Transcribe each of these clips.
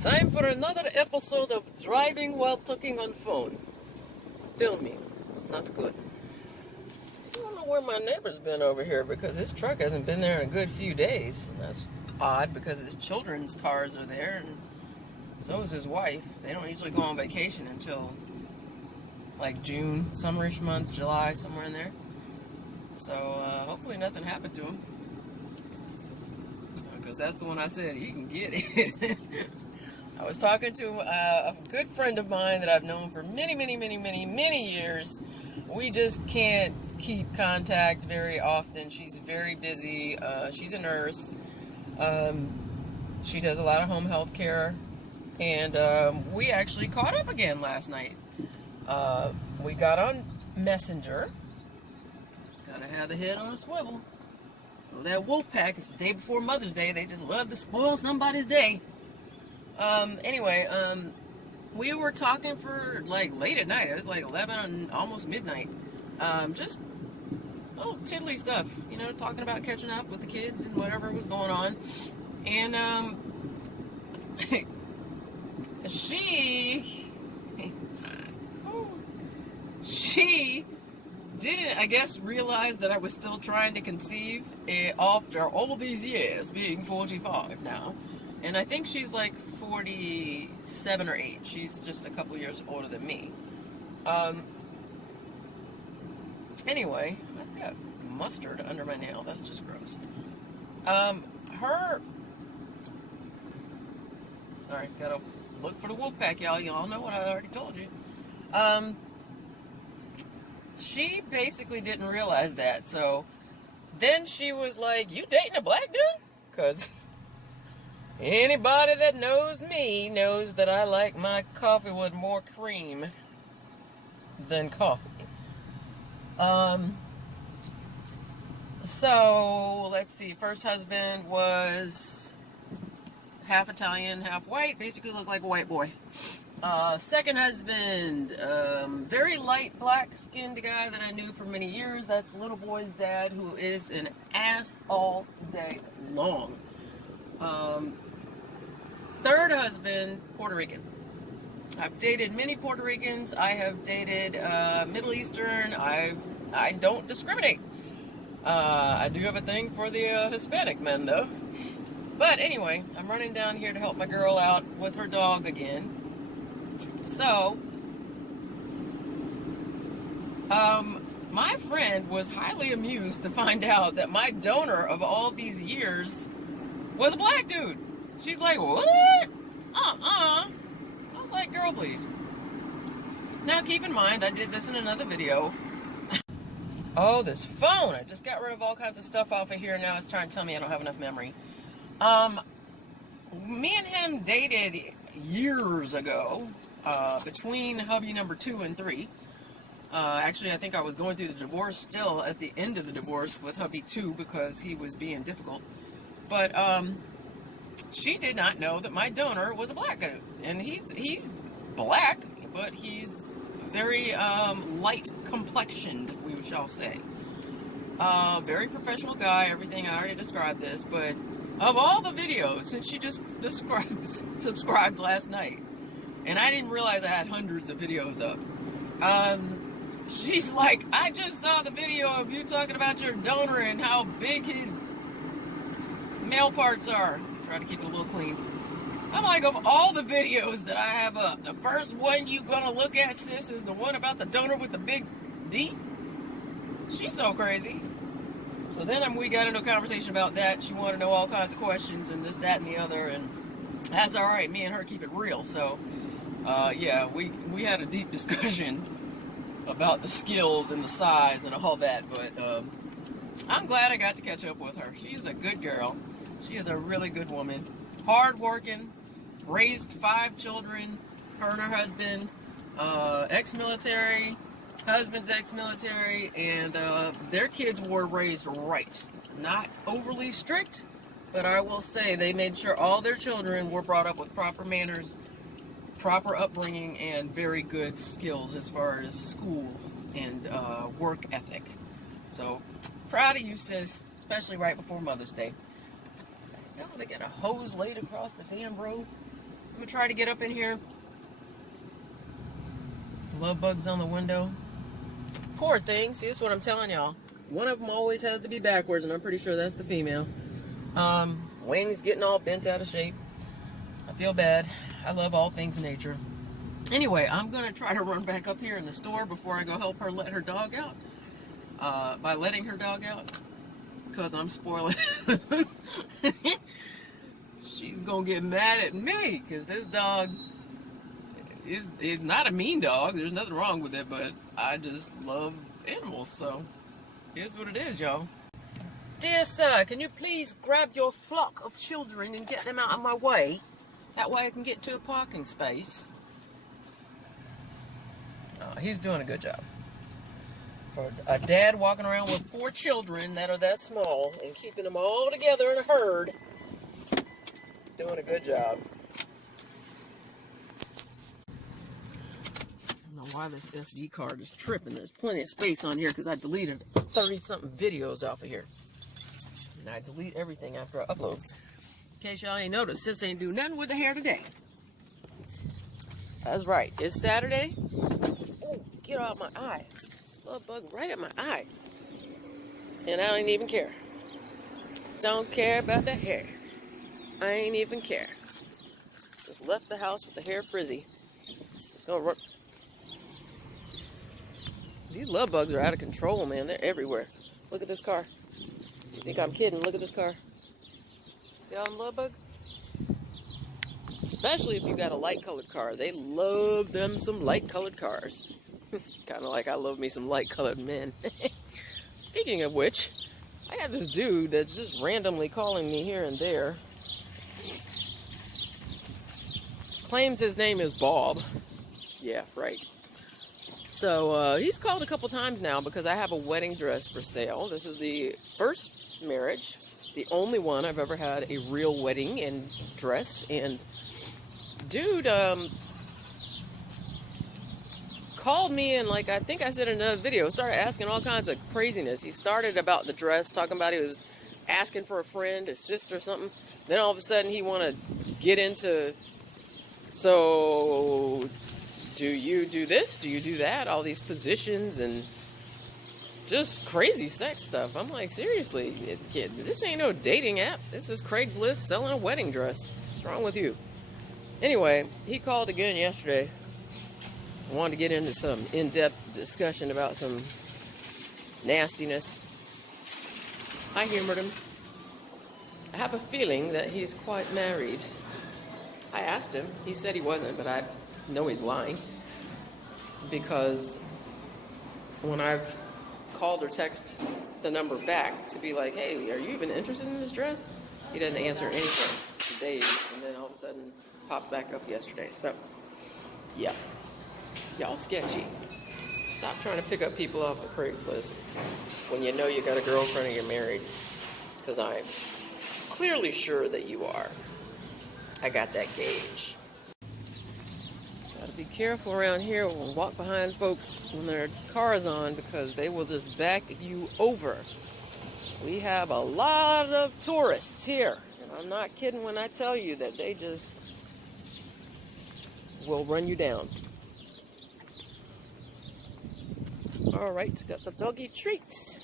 Time for another episode of driving while talking on phone. Filming. Not good. I don't know where my neighbor's been over here because his truck hasn't been there in a good few days. And that's odd because his children's cars are there and so is his wife. They don't usually go on vacation until like June, summerish month, July, somewhere in there. So hopefully nothing happened to him. Because that's the one I said, he can get it. I was talking to a good friend of mine that I've known for many years. We just can't keep contact very often. She's very busy. She's a nurse. She does a lot of home health care. And we actually caught up again last night. We got on Messenger. Gotta have the head on a swivel. Well, that wolf pack is the day before Mother's Day. They just love to spoil somebody's day. Anyway, we were talking for like late at night. It was like 11 and almost midnight. Just little tiddly stuff, you know, talking about catching up with the kids and whatever was going on. And, she didn't, I guess, realize that I was still trying to conceive after all these years, being 45 now. And I think she's like 47 or 8. She's just a couple years older than me. Anyway, I've got mustard under my nail. That's just gross. Sorry, gotta look for the wolf pack, y'all. Y'all know what I already told you. She basically didn't realize that. So then she was like, "You dating a black dude?" Because anybody that knows me knows that I like my coffee with more cream than coffee. So, let's see. First husband was half Italian, half white. Basically looked like a white boy. Second husband, very light black-skinned guy that I knew for many years. That's little boy's dad, who is an ass all day long. Third husband, Puerto Rican. I've dated many Puerto Ricans. I have dated Middle Eastern. I don't discriminate. I do have a thing for the Hispanic men, though. But anyway, I'm running down here to help my girl out with her dog again. So, my friend was highly amused to find out that my donor of all these years was a black dude. She's like, "What? I was like, "Girl, please." Now, keep in mind, I did this in another video. Oh, this phone. I just got rid of all kinds of stuff off of here. Now it's trying to tell me I don't have enough memory. Me and him dated years ago, between hubby number 2 and 3. Actually, I think I was going through the divorce still at the end of the divorce with hubby 2 because he was being difficult. But, she did not know that my donor was a black dude. And he's black, but he's very light complexioned, we shall say. Very professional guy, everything. I already described this, but of all the videos, since she just subscribed last night, and I didn't realize I had hundreds of videos up, she's like, "I just saw the video of you talking about your donor and how big his male parts are." Try to keep it a little clean. I'm like, of all the videos that I have up, the first one you gonna look at, sis, is the one about the donor with the big D? She's so crazy. So then we got into a conversation about that. She wanted to know all kinds of questions and this, that, and the other, and that's all right. Me and her keep it real. So, yeah, we had a deep discussion about the skills and the size and all that, but I'm glad I got to catch up with her. She's a good girl. She is a really good woman. Hard-working, raised 5 children, her and her husband, ex-military, husband's ex-military, and their kids were raised right. Not overly strict, but I will say they made sure all their children were brought up with proper manners, proper upbringing, and very good skills as far as school and work ethic. So, proud of you, sis, especially right before Mother's Day. Oh, they got a hose laid across the damn road. gonna try to get up in here. Love bugs on the window. Poor thing. See, that's what I'm telling y'all. One of them always has to be backwards, and I'm pretty sure that's the female. Wings getting all bent out of shape. I feel bad. I love all things nature. Anyway, I'm gonna try to run back up here in the store before I go help her let her dog out. By letting her dog out, because I'm spoiling. She's gonna get mad at me because this dog is not a mean dog. There's nothing wrong with it, but I just love animals, so here's what it is, y'all. Dear sir, can you please grab your flock of children and get them out of my way? That way I can get to a parking space. He's doing a good job. For a dad walking around with 4 children that are that small and keeping them all together in a herd, doing a good job. I don't know why this SD card is tripping. There's plenty of space on here because I deleted 30-something videos off of here. And I delete everything after I upload. In case y'all ain't noticed, sis ain't do nothing with the hair today. That's right. It's Saturday. Oh, get out of my eye. Love bug right at my eye. And I don't even care. Don't care about the hair. I ain't even care. Just left the house with the hair frizzy. It's gonna work. These love bugs are out of control, man. They're everywhere. Look at this car. You think I'm kidding? Look at this car. See all them love bugs? Especially if you got a light-colored car. They love them some light-colored cars. Kind of like I love me some light-colored men. Speaking of which, I have this dude that's just randomly calling me here and there. Claims his name is Bob. Yeah, right. So he's called a couple times now because I have a wedding dress for sale. This is the first marriage, the only one I've ever had a real wedding and dress. And dude called me and, like I think I said in another video, started asking all kinds of craziness. He started about the dress, talking about he was asking for a friend, his sister or something. Then all of a sudden he wanted to get into, so do you do this? Do you do that? All these positions and just crazy sex stuff. I'm like, seriously, kid, this ain't no dating app. This is Craigslist selling a wedding dress. What's wrong with you? Anyway, he called again yesterday. I wanted to get into some in-depth discussion about some nastiness. I humored him. I have a feeling that he's quite married. I asked him. He said he wasn't, but I know he's lying. Because when I've called or texted the number back to be like, hey, are you even interested in this dress? He doesn't answer anything for days, and then all of a sudden popped back up yesterday. So, yeah. Y'all sketchy. Stop trying to pick up people off of Craigslist when you know you got a girlfriend and you're married. Because I'm clearly sure that you are. I got that gauge. Gotta be careful around here when we walk behind folks when their car's on because they will just back you over. We have a lot of tourists here. And I'm not kidding when I tell you that they just will run you down. Alright, got the doggy treats.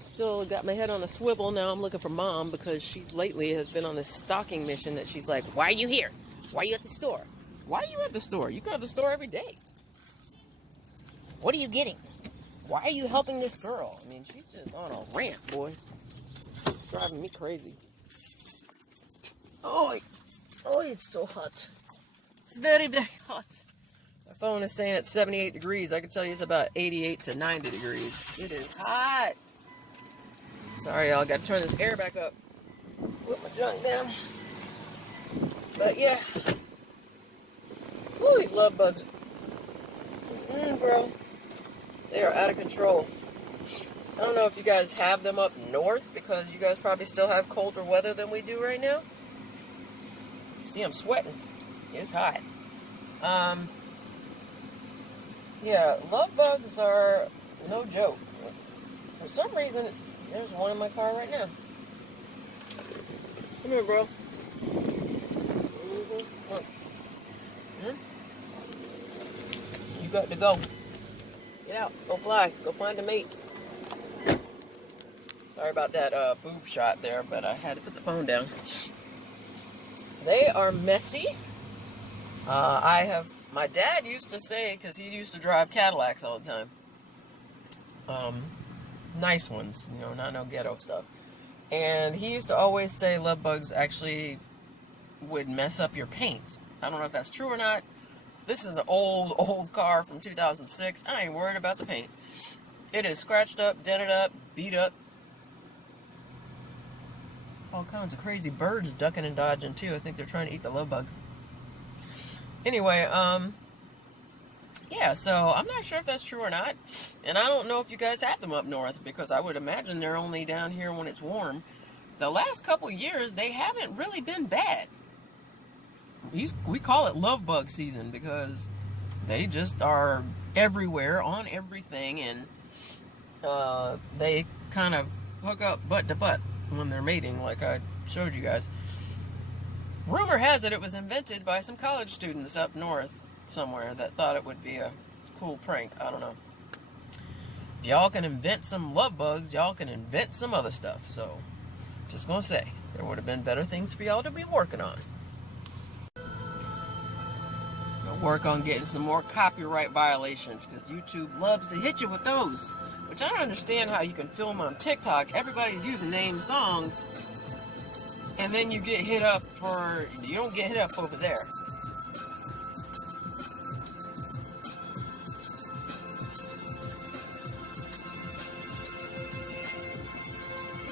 Still got my head on a swivel. Now I'm looking for Mom because she lately has been on this stalking mission that she's like, why are you here? Why are you at the store? Why are you at the store? You go to the store every day. What are you getting? Why are you helping this girl? I mean, she's just on a rant, boy. It's driving me crazy. Oh, it's so hot. It's very, very hot. My phone is saying it's 78 degrees. I can tell you it's about 88 to 90 degrees. It is hot. Sorry, y'all. Got to turn this air back up. Put my junk down. But yeah. Ooh, these love bugs. Bro. They are out of control. I don't know if you guys have them up north because you guys probably still have colder weather than we do right now. See, I'm sweating. It's hot. Yeah, love bugs are no joke. For some reason, there's one in my car right now. Come here, bro. Look. So you got to go. Get out. Go fly. Go find a mate. Sorry about that boob shot there, but I had to put the phone down. They are messy. My dad used to say, because he used to drive Cadillacs all the time. Nice ones, you know, not no ghetto stuff. And he used to always say love bugs actually would mess up your paint. I don't know if that's true or not. This is an old car from 2006. I ain't worried about the paint. It is scratched up, dented up, beat up. All kinds of crazy birds ducking and dodging too. I think they're trying to eat the love bugs. Anyway, yeah, so I'm not sure if that's true or not. And I don't know if you guys have them up north, because I would imagine they're only down here when it's warm. The last couple years, they haven't really been bad. We call it love bug season because they just are everywhere, on everything, and they kind of hook up butt to butt when they're mating, like I showed you guys. Rumor has it was invented by some college students up north somewhere that thought it would be a cool prank. I don't know. If y'all can invent some love bugs, y'all can invent some other stuff. So, just gonna say, there would have been better things for y'all to be working on. Gonna work on getting some more copyright violations, because YouTube loves to hit you with those. Which I don't understand how you can film on TikTok. Everybody's using named songs. And then you get hit up you don't get hit up over there.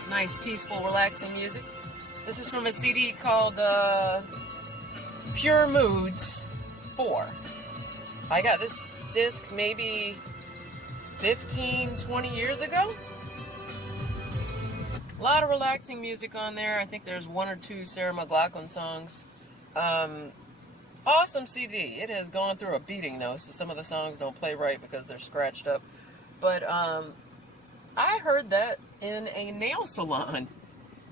Nice, peaceful, relaxing music. This is from a CD called Pure Moods 4. I got this disc maybe 15, 20 years ago. A lot of relaxing music on there. I think there's 1 or 2 Sarah McLachlan songs. Awesome CD. It has gone through a beating though, so some of the songs don't play right because they're scratched up. But I heard that in a nail salon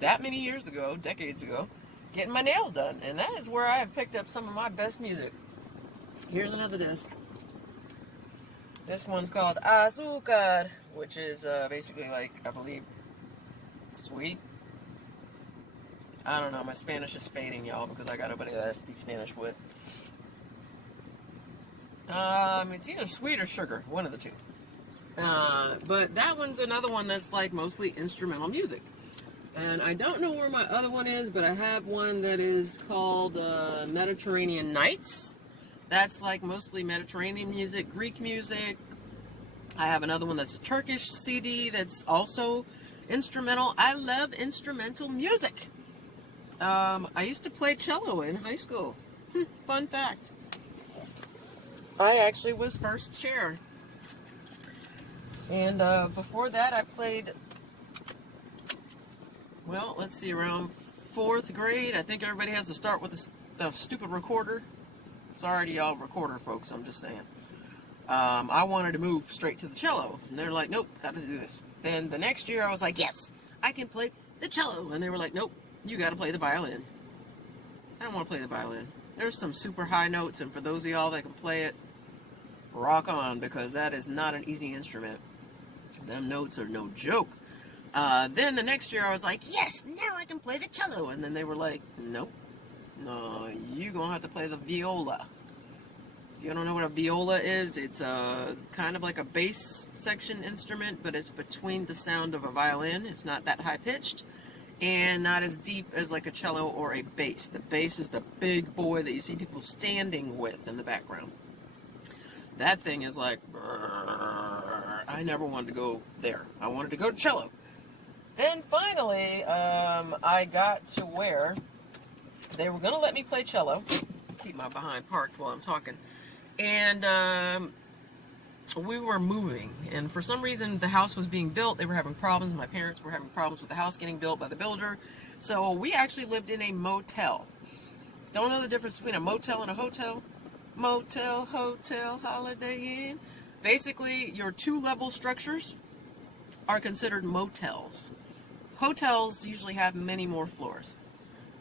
that many years ago, decades ago, getting my nails done. And that is where I have picked up some of my best music. Here's another disc. This one's called Azúcar, which is basically like, I believe, sweet. I don't know, my Spanish is fading, y'all, because I got nobody that I speak Spanish with. It's either sweet or sugar, one of the two. But that one's another one that's like mostly instrumental music. And I don't know where my other one is, but I have one that is called Mediterranean Nights. That's like mostly Mediterranean music, Greek music. I have another one that's a Turkish CD that's also instrumental. I love instrumental music. I used to play cello in high school. Fun fact. I actually was first chair. And before that I played, well, let's see, around 4th grade. I think everybody has to start with the stupid recorder. Sorry to y'all recorder folks, I'm just saying. I wanted to move straight to the cello. And they're like, nope, got to do this. Then the next year I was like, yes, I can play the cello. And they were like, nope, you got to play the violin. I don't want to play the violin. There's some super high notes, and for those of y'all that can play it, rock on, because that is not an easy instrument. Them notes are no joke. Then the next year I was like, yes, now I can play the cello. And then they were like, nope, no, you're going to have to play the viola. If you don't know what a viola is, it's kind of like a bass section instrument, but it's between the sound of a violin. It's not that high pitched and not as deep as like a cello or a bass. The bass is the big boy that you see people standing with in the background. That thing is like, I never wanted to go there. I wanted to go to cello. Then finally, I got to where they were going to let me play cello. Keep my behind parked while I'm talking. And we were moving. And for some reason, the house was being built. They were having problems. My parents were having problems with the house getting built by the builder. So we actually lived in a motel. Don't know the difference between a motel and a hotel? Motel, hotel, Holiday Inn. Basically, your 2-level structures are considered motels. Hotels usually have many more floors.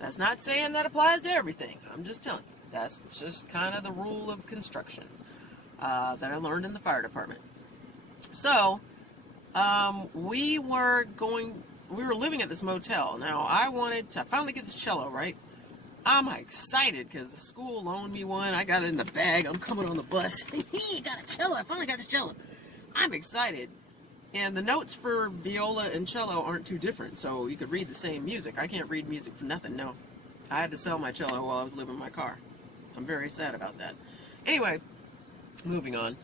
That's not saying that applies to everything. I'm just telling you. That's just kind of the rule of construction that I learned in the fire department. So, we were living at this motel. Now, I wanted to finally get this cello, right? I'm excited because the school loaned me one. I got it in the bag. I'm coming on the bus. Got a cello. I finally got this cello. I'm excited. And the notes for viola and cello aren't too different, so you could read the same music. I can't read music for nothing, no. I had to sell my cello while I was living in my car. I'm very sad about that. Anyway, moving on.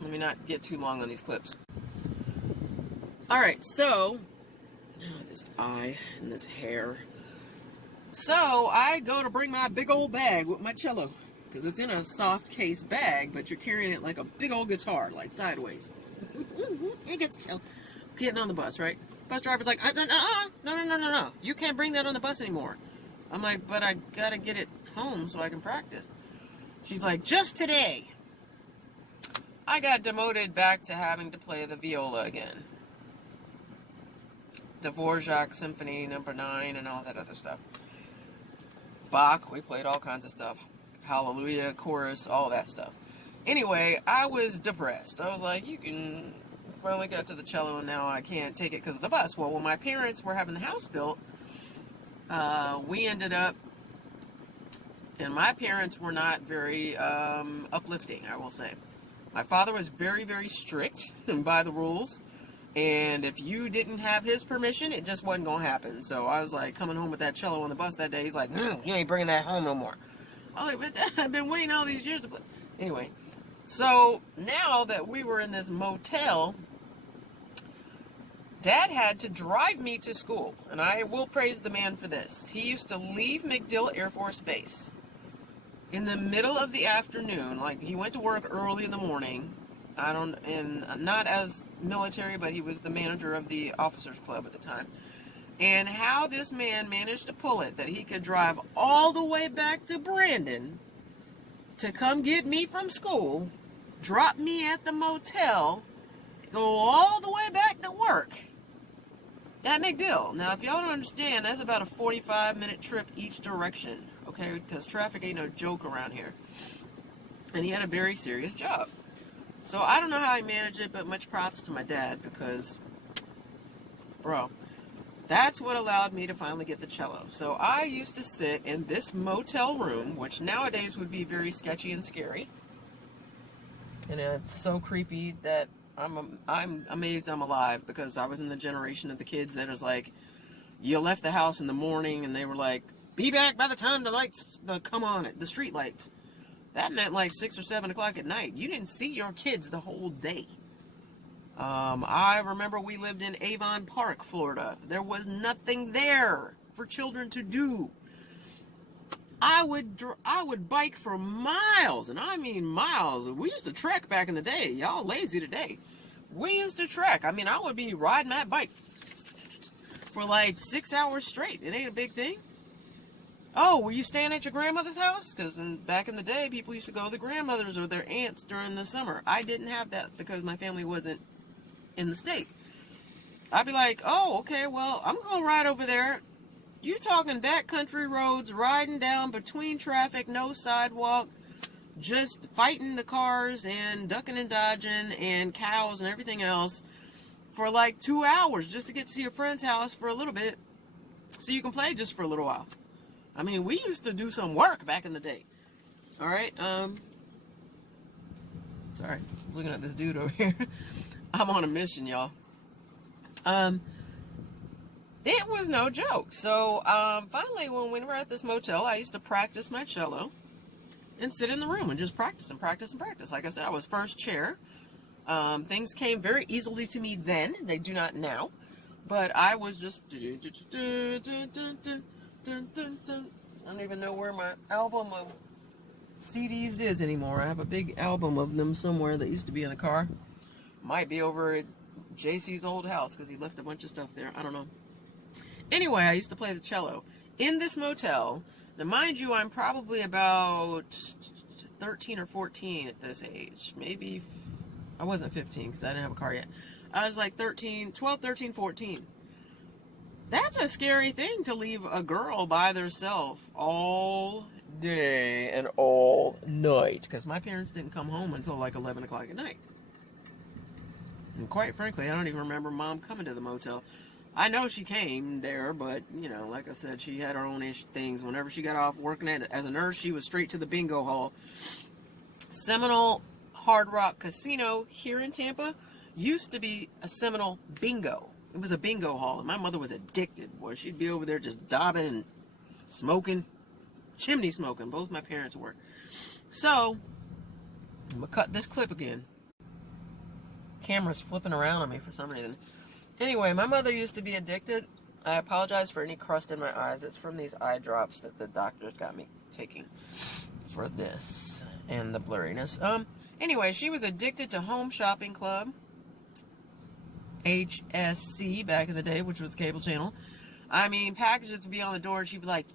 Let me not get too long on these clips. Alright, so, this eye and this hair. So, I go to bring my big old bag with my cello, because it's in a soft case bag, but you're carrying it like a big old guitar, like sideways. I got the cello. Getting on the bus, right? Bus driver's like, no. You can't bring that on the bus anymore. I'm like, but I gotta get it home so I can practice. She's like, just today. I got demoted back to having to play the viola again. Dvorak Symphony No. 9 and all that other stuff. Bach, we played all kinds of stuff. Hallelujah, chorus, all that stuff. Anyway, I was depressed. I was like, finally got to the cello and now I can't take it because of the bus. Well, when my parents were having the house built, we ended up, and my parents were not very uplifting, I will say. My father was very, very strict by the rules, and if you didn't have his permission, it just wasn't going to happen. So I was like, coming home with that cello on the bus that day, he's like, you ain't bringing that home no more. I was like, but I've been waiting all these years to play. Anyway, so now that we were in this motel, Dad had to drive me to school, and I will praise the man for this. He used to leave MacDill Air Force Base in the middle of the afternoon. Like, he went to work early in the morning. Not as military, but he was the manager of the officers club at the time. And how this man managed to pull it, that he could drive all the way back to Brandon to come get me from school, drop me at the motel, go all the way back to work at MacDill. Now, if y'all don't understand, that's about a 45-minute trip each direction, okay? Because traffic ain't no joke around here. And he had a very serious job. So I don't know how he managed it, but much props to my dad because, bro, that's what allowed me to finally get the cello. So I used to sit in this motel room, which nowadays would be very sketchy and scary. And it's so creepy that I'm amazed I'm alive, because I was in the generation of the kids that was like, you left the house in the morning and they were like, be back by the time the lights come on, the street lights. That meant like 6 or 7 o'clock at night. You didn't see your kids the whole day. I remember we lived in Avon Park, Florida. There was nothing there for children to do. I would bike for miles, and I mean miles. We used to trek back in the day. Y'all lazy today. We used to trek. I mean, I would be riding that bike for like 6 hours straight. It ain't a big thing. Oh, were you staying at your grandmother's house? Because back in the day, people used to go to the grandmothers or their aunts during the summer. I didn't have that because my family wasn't in the state. I'd be like, oh, okay, well, I'm going to ride over there. You talking backcountry roads, riding down between traffic, no sidewalk, just fighting the cars and ducking and dodging and cows and everything else for like 2 hours just to get to see a friend's house for a little bit so you can play just for a little while. I mean, we used to do some work back in the day. All right. Sorry, I was looking at this dude over here. I'm on a mission, y'all. It was no joke. So, finally, when we were at this motel, I used to practice my cello and sit in the room and just practice and practice and practice. Like I said, I was first chair. Things came very easily to me then. They do not now. But I was just... I don't even know where my album of CDs is anymore. I have a big album of them somewhere that used to be in the car. Might be over at JC's old house because he left a bunch of stuff there. I don't know. Anyway, I used to play the cello in this motel. Now, mind you, I'm probably about 13 or 14 at this age. Maybe, I wasn't 15 because I didn't have a car yet. I was like 12, 13, 14. That's a scary thing, to leave a girl by herself all day and all night. Because my parents didn't come home until like 11 o'clock at night. And quite frankly, I don't even remember Mom coming to the motel. I know she came there, but, you know, like I said, she had her own things. Whenever she got off working as a nurse, she was straight to the bingo hall. Seminole Hard Rock Casino here in Tampa used to be a Seminole bingo. It was a bingo hall, and my mother was addicted. Boy, she'd be over there just dabbing and smoking, chimney smoking. Both my parents were. So, I'm going to cut this clip again. Camera's flipping around on me for some reason. Anyway, my mother used to be addicted. I apologize for any crust in my eyes. It's from these eye drops that the doctors got me taking for this and the blurriness. Anyway, she was addicted to Home Shopping Club, HSC back in the day, which was the cable channel. I mean, packages would be on the door, and she'd be like,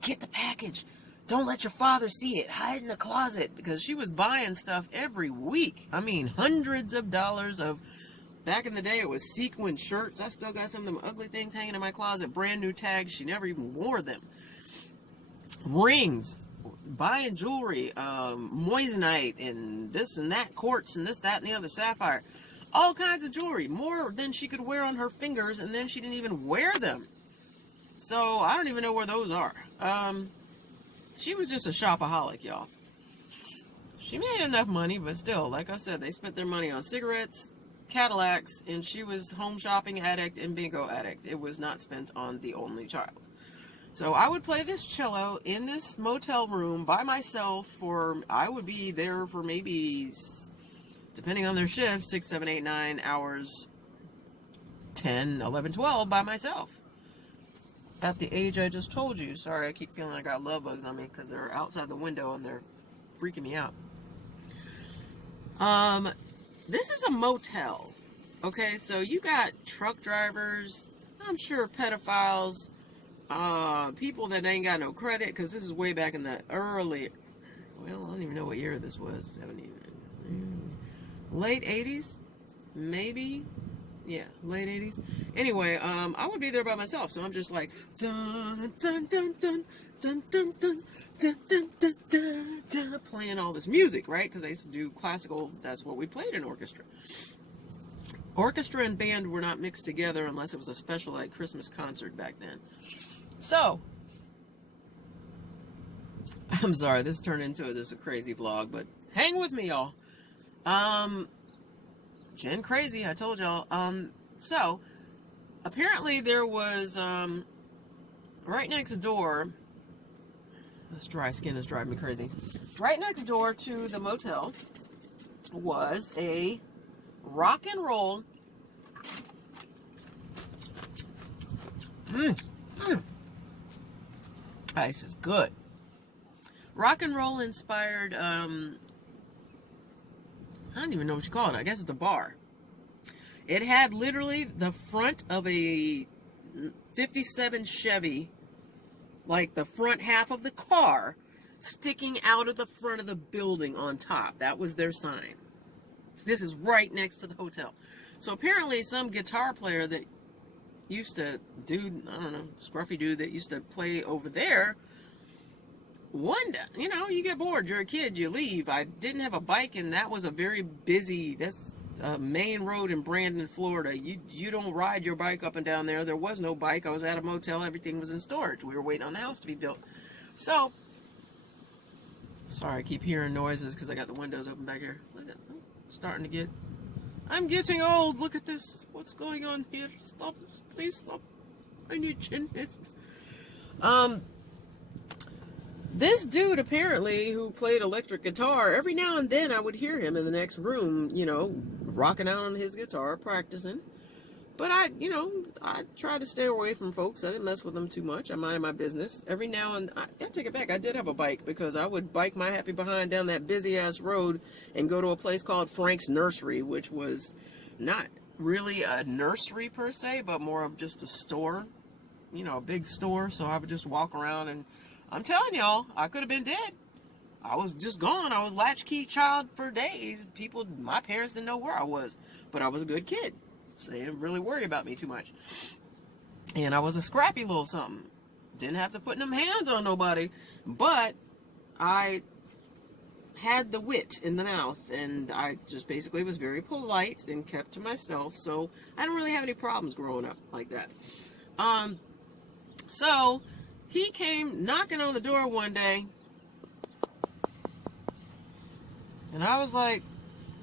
"Get the package. Don't let your father see it. Hide it in the closet." Because she was buying stuff every week. I mean, hundreds of dollars of... Back in the day, it was sequin shirts. I still got some of them ugly things hanging in my closet. Brand new tags. She never even wore them. Rings. Buying jewelry. Moissanite and this and that. Quartz and this, that, and the other. Sapphire. All kinds of jewelry. More than she could wear on her fingers. And then she didn't even wear them. So, I don't even know where those are. She was just a shopaholic, y'all. She made enough money, but still, like I said, they spent their money on cigarettes, Cadillacs, and she was home shopping addict and bingo addict. It was not spent on the only child. So I would play this cello in this motel room by myself for, I would be there for maybe, depending on their shift, 6, 7, 8, 9 hours, 10, 11, 12 by myself. At the age I just told you. Sorry, I keep feeling I got love bugs on me because they're outside the window and they're freaking me out. This is a motel. Okay, so you got truck drivers, I'm sure pedophiles, people that ain't got no credit, because this is way back in the early, well, I don't even know what year this was, 70, late 80s, maybe. Yeah, late 80s. Anyway, I would be there by myself, so I'm just like dun dun dun dun dun dun dun dun dun dun dun, dun, playing all this music, right? Because I used to do classical. That's what we played in orchestra. Orchestra and band were not mixed together unless it was a special like Christmas concert back then. So, I'm sorry, this turned into a crazy vlog, but hang with me, y'all. Jen crazy, I told y'all. So, apparently there was, right next door, this dry skin is driving me crazy. Right next door to the motel was a rock and roll, ice is good. Rock and roll inspired, I don't even know what you call it. I guess it's a bar. It had literally the front of a 57 Chevy, like the front half of the car, sticking out of the front of the building on top. That was their sign. This is right next to the hotel. So apparently some guitar player that used to, dude, I don't know, scruffy dude that used to play over there, one day, you know, you get bored, you're a kid, you leave. I didn't have a bike, and that was a very busy, that's a main road in Brandon, Florida. You don't ride your bike up and down there. There was no bike. I was at a motel. Everything was in storage. We were waiting on the house to be built. So, sorry, I keep hearing noises because I got the windows open back here. Look at, starting to get, I'm getting old. Look at this. What's going on here? Stop. Please stop. I need chin lift. This dude, apparently, who played electric guitar, every now and then I would hear him in the next room, you know, rocking out on his guitar, practicing. But I try to stay away from folks. I didn't mess with them too much. I minded my business. Every now and I take it back. I did have a bike because I would bike my happy behind down that busy-ass road and go to a place called Frank's Nursery, which was not really a nursery per se, but more of just a store, you know, a big store. So I would just walk around, and I'm telling y'all, I could have been dead. I was just gone. I was latchkey child for days. People, my parents didn't know where I was, but I was a good kid, so they didn't really worry about me too much. And I was a scrappy little something. Didn't have to put them hands on nobody, but I had the wit in the mouth, and I just basically was very polite and kept to myself, so I don't really have any problems growing up like that. So he came knocking on the door one day, and I was like,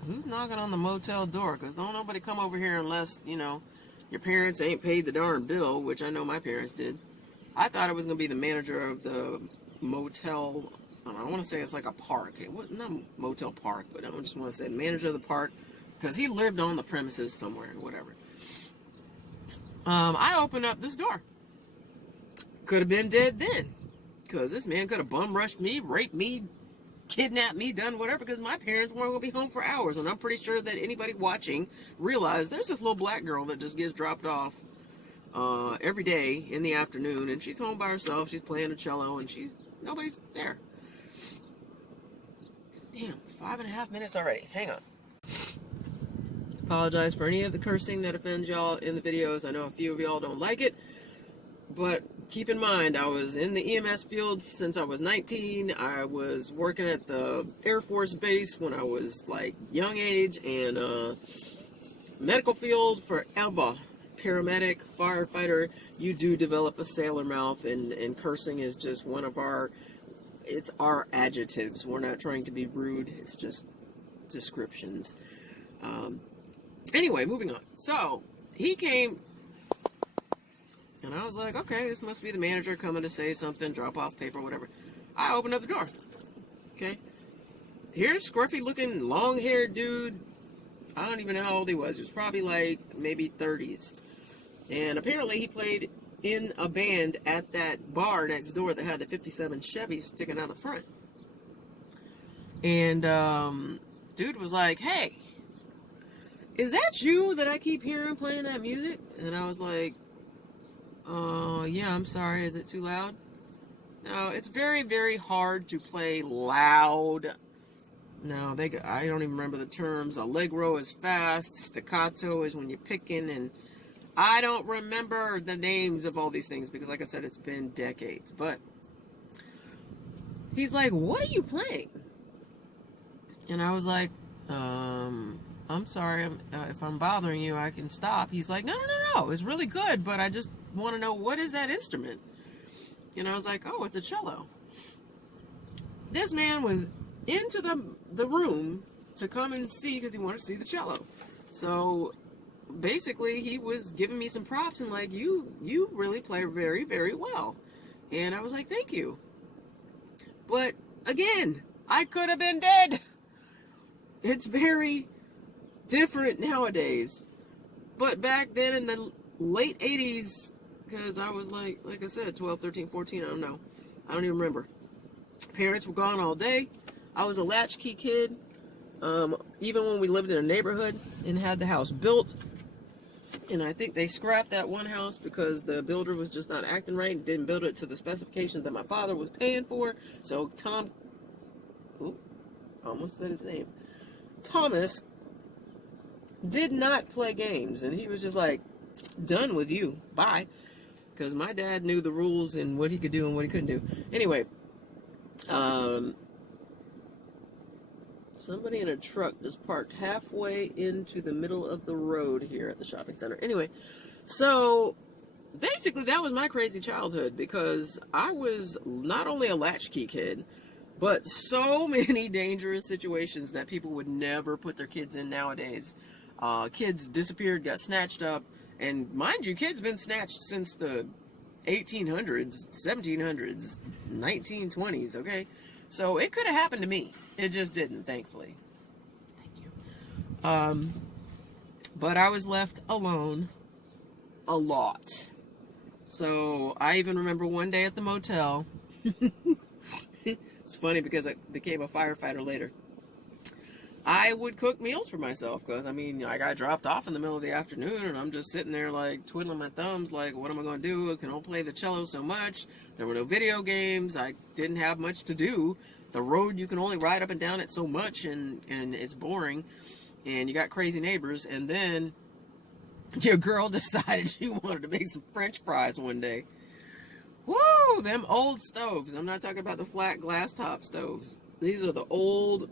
who's knocking on the motel door? Because don't nobody come over here unless, you know, your parents ain't paid the darn bill, which I know my parents did. I thought it was going to be the manager of the motel. I want to say it's like a park. It wasn't a motel park, but I just want to say manager of the park, because he lived on the premises somewhere, whatever. I opened up this door. Could have been dead then, because this man could have bum rushed me, raped me, kidnapped me, done whatever, because my parents weren't going to be home for hours. And I'm pretty sure that anybody watching realized there's this little black girl that just gets dropped off every day in the afternoon, and she's home by herself. She's playing a cello, and nobody's there. Damn, 5.5 minutes already. Hang on. Apologize for any of the cursing that offends y'all in the videos. I know a few of y'all don't like it, but keep in mind, I was in the EMS field since I was 19. I was working at the Air Force Base when I was like young age, and medical field forever. Paramedic, firefighter, you do develop a sailor mouth, and cursing is just one of it's our adjectives. We're not trying to be rude, it's just descriptions. Anyway, moving on. So, he came, and I was like, okay, this must be the manager coming to say something, drop off paper, whatever. I opened up the door. Okay. Here's scruffy looking, long haired dude. I don't even know how old he was. He was probably like maybe 30s. And apparently he played in a band at that bar next door that had the 57 Chevy sticking out the front. And dude was like, hey, is that you that I keep hearing playing that music? And I was like, yeah, I'm sorry. Is it too loud? No, it's very, very hard to play loud. No, I don't even remember the terms. Allegro is fast. Staccato is when you're picking, and I don't remember the names of all these things because, like I said, it's been decades. But he's like, what are you playing? And I was like, I'm sorry. If I'm bothering you, I can stop. He's like, no. It's really good, but I just want to know, what is that instrument? And I was like, oh, it's a cello. This man was into the room to come and see because he wanted to see the cello. So basically he was giving me some props and like, you really play very, very well. And I was like, thank you. But again, I could have been dead. It's very different nowadays. But back then in the late 80s, because I was like I said, 12, 13, 14, I don't know. I don't even remember. Parents were gone all day. I was a latchkey kid. Even when we lived in a neighborhood and had the house built, and I think they scrapped that one house because the builder was just not acting right and didn't build it to the specifications that my father was paying for. So almost said his name. Thomas did not play games, and he was just like, done with you, bye. Because my dad knew the rules and what he could do and what he couldn't do. Anyway, somebody in a truck just parked halfway into the middle of the road here at the shopping center. Anyway, so basically that was my crazy childhood, because I was not only a latchkey kid, but so many dangerous situations that people would never put their kids in nowadays. Kids disappeared, got snatched up, and mind you, kids been snatched since the 1800s, 1700s, 1920s, okay? So it could have happened to me. It just didn't, thankfully. Thank you. But I was left alone a lot. So I even remember one day at the motel. It's funny because I became a firefighter later. I would cook meals for myself because, I mean, I got dropped off in the middle of the afternoon and I'm just sitting there like twiddling my thumbs like, what am I going to do? I can only play the cello so much. There were no video games. I didn't have much to do. The road, you can only ride up and down it so much, and it's boring, and you got crazy neighbors. And then your girl decided she wanted to make some French fries one day. Woo! Them old stoves. I'm not talking about the flat glass top stoves. These are the old,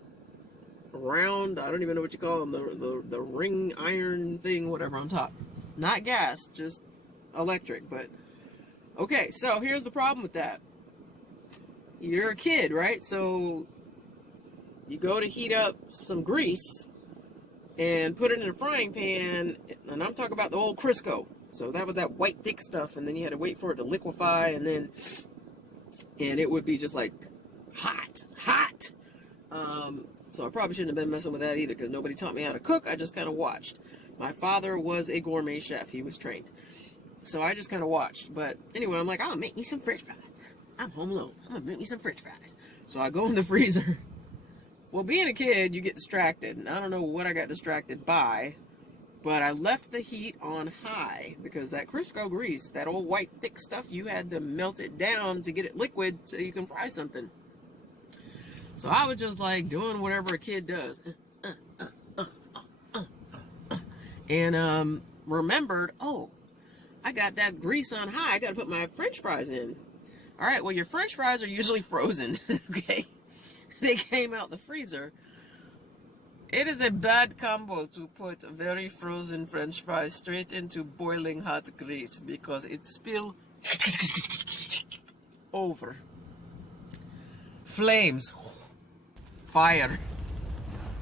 round, I don't even know what you call them, the ring iron thing, whatever on top. Not gas, just electric. But, okay, so here's the problem with that. You're a kid, right? So you go to heat up some grease and put it in a frying pan, and I'm talking about the old Crisco. So that was that white thick stuff, and then you had to wait for it to liquefy, and it would be just like hot. So I probably shouldn't have been messing with that either, because nobody taught me how to cook. I just kind of watched. My father was a gourmet chef. He was trained. So I just kind of watched. But anyway, I'm like, I'll make me some French fries. I'm home alone. I'm going to make me some French fries. So I go in the freezer. Well, being a kid, you get distracted. And I don't know what I got distracted by. But I left the heat on high, because that Crisco grease, that old white thick stuff, you had to melt it down to get it liquid so you can fry something. So I was just like doing whatever a kid does. And remembered, oh, I got that grease on high. I got to put my French fries in. All right, well, your French fries are usually frozen, okay? They came out the freezer. It is a bad combo to put very frozen French fries straight into boiling hot grease, because it spills over. Flames. Fire.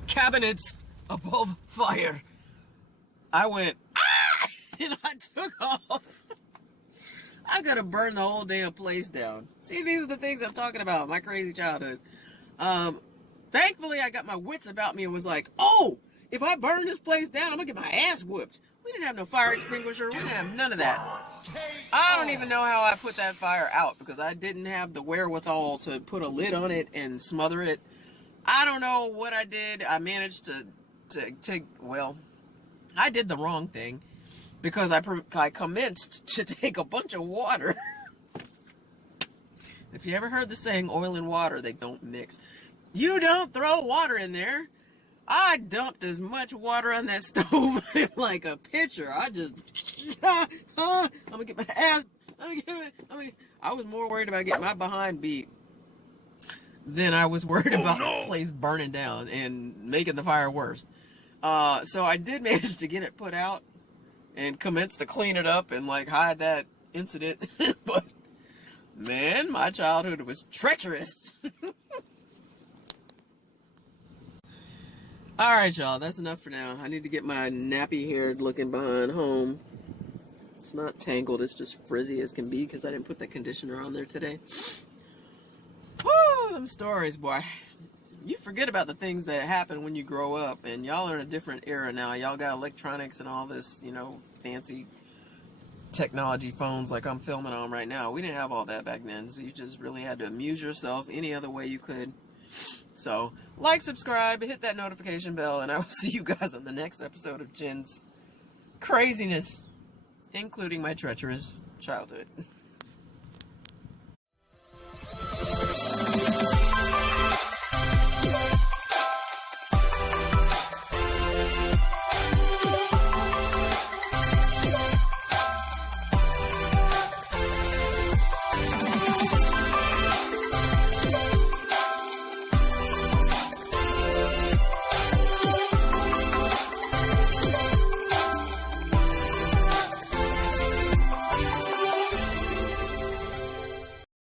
Cabinets above fire. I went, ah! And I took off. I could have burned the whole damn place down. See, these are the things I'm talking about, my crazy childhood. Thankfully, I got my wits about me and was like, oh, if I burn this place down, I'm going to get my ass whooped. We didn't have no fire extinguisher. We didn't have none of that. I don't even know how I put that fire out, because I didn't have the wherewithal to put a lid on it and smother it. I don't know what I did. I managed well, I did the wrong thing, because I commenced to take a bunch of water. If you ever heard the saying, oil and water, they don't mix. You don't throw water in there. I dumped as much water on that stove like a pitcher. I just, I'm gonna get my ass, I was more worried about getting my behind beat than I was worried about the place burning down and making the fire worse. So I did manage to get it put out and commence to clean it up and like hide that incident. But man, my childhood was treacherous. Alright, y'all, that's enough for now. I need to get my nappy-haired looking behind home. It's not tangled, it's just frizzy as can be, because I didn't put the conditioner on there today. Woo, them stories, boy. You forget about the things that happen when you grow up, and y'all are in a different era now. Y'all got electronics and all this, you know, fancy technology phones like I'm filming on right now. We didn't have all that back then, so you just really had to amuse yourself any other way you could. So, like, subscribe, hit that notification bell, and I will see you guys on the next episode of Jen's craziness, including my treacherous childhood.